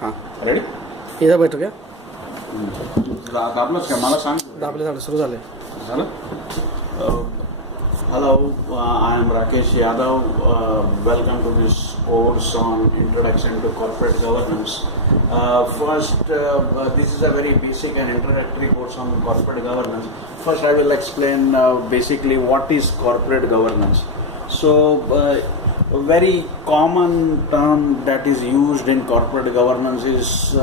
हां रेडी? इथं बैठक आहे. दाबलंच का? मला सांग. दाबले झालं, सुरू झाले. झालं? Hello, I am Rakesh Yadav. Welcome to this course on Introduction to Corporate Governance. First, this is a very basic and introductory course on corporate governance. First, I will explain basically what is corporate governance. So, a very common term that is used in corporate governance is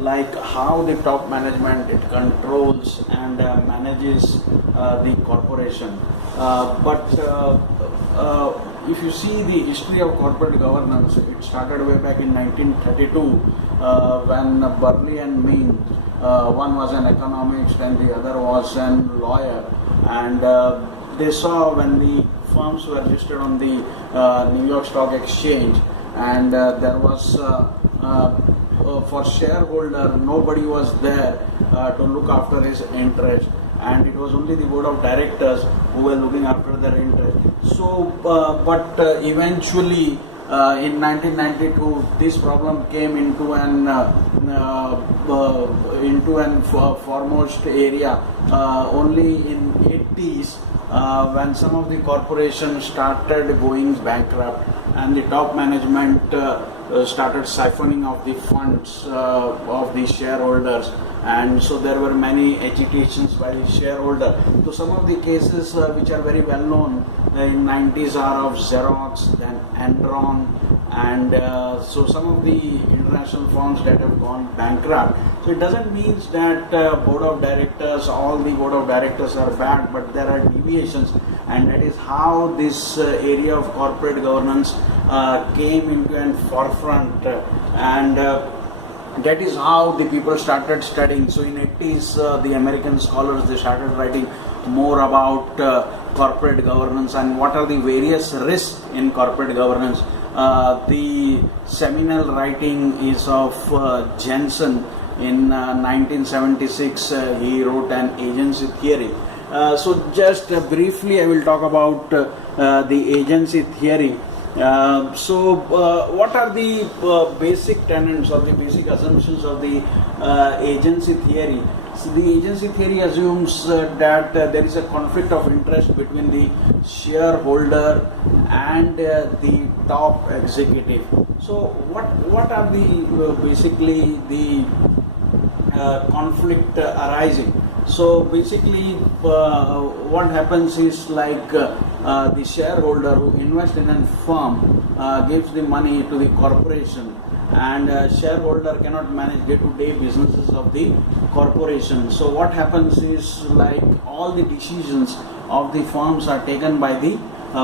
like how the top management it controls and manages the corporation. But if you see the history of corporate governance, it started way back in 1932 when Burley and Mean, one was an economist and the other was a lawyer, and they saw when the firms were listed on the New York Stock Exchange, and there was for shareholder nobody was there to look after his interest, and it was only the board of directors who were looking after their interest. So but eventually in 1992 this problem came into an foremost area only in 80s when some of the corporations started going bankrupt and the top management started siphoning off the funds of the shareholders, and so there were many agitations by the shareholder. So some of the cases which are very well known in 90s are of Xerox, then Enron, and so some of the international firms that have gone bankrupt. So it doesn't mean that board of directors, all the board of directors are bad, but there are deviations, and that is how this area of corporate governance came into an forefront, and that is how the people started studying. So in 80s the American scholars they started writing more about corporate governance and what are the various risks in corporate governance. The seminal writing is of Jensen in 1976. He wrote an agency theory. So just briefly I will talk about the agency theory. What are the basic tenets or the basic assumptions of the agency theory? So the agency theory assumes that there is a conflict of interest between the shareholder and the top executive. So what are the basically the conflict arising? So basically what happens is like the shareholder who invests in a firm gives the money to the corporation, and shareholder cannot manage day-to-day businesses of the corporation. So what happens is like all the decisions of the firms are taken by the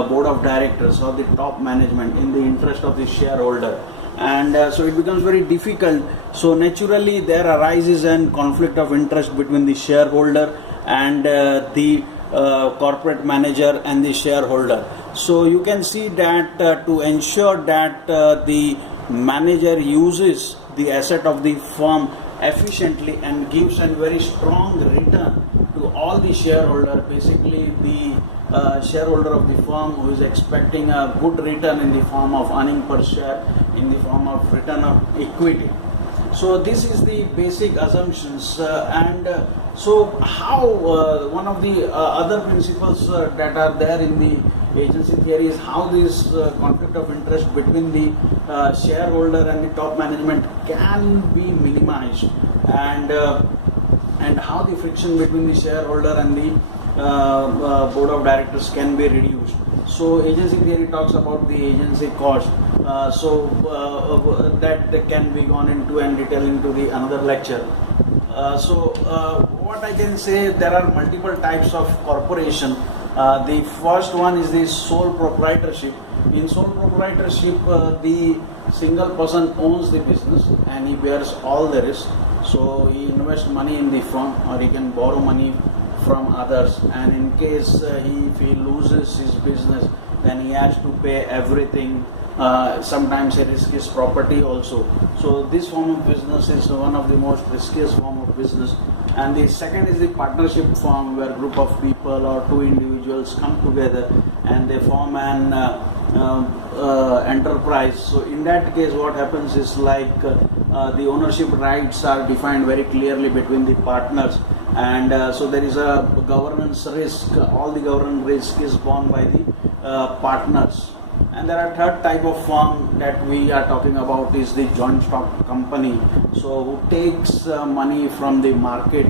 board of directors or the top management in the interest of the shareholder, and so it becomes very difficult. So naturally there arises a conflict of interest between the shareholder and the corporate manager and the shareholder. So you can see that to ensure that the manager uses the asset of the firm efficiently and gives a very strong return to all the shareholder, basically the shareholder of the firm who is expecting a good return in the form of earning per share, in the form of return of equity. So this is the basic assumptions, and so how one of the other principles that are there in the agency theory is how this conflict of interest between the shareholder and the top management can be minimized, and how the friction between the shareholder and the board of directors can be reduced. So agency theory talks about the agency cost. That can be gone into and detail into the another lecture. What I can say, there are multiple types of corporation. The first one is the sole proprietorship. In sole proprietorship, the single person owns the business and he bears all the risk. So he invests money in the firm, or he can borrow money from others, and in case if he loses his business, then he has to pay everything. Sometimes he risks his property also. So this form of business is one of the most riskiest form of business. And the second is the partnership form, where a group of people or two individuals come together and they form an enterprise. So in that case, what happens is like the ownership rights are defined very clearly between the partners, and so there is a governance risk. All the governance risk is borne by the partners. And there are third type of firm that we are talking about is the joint stock company. So who takes money from the market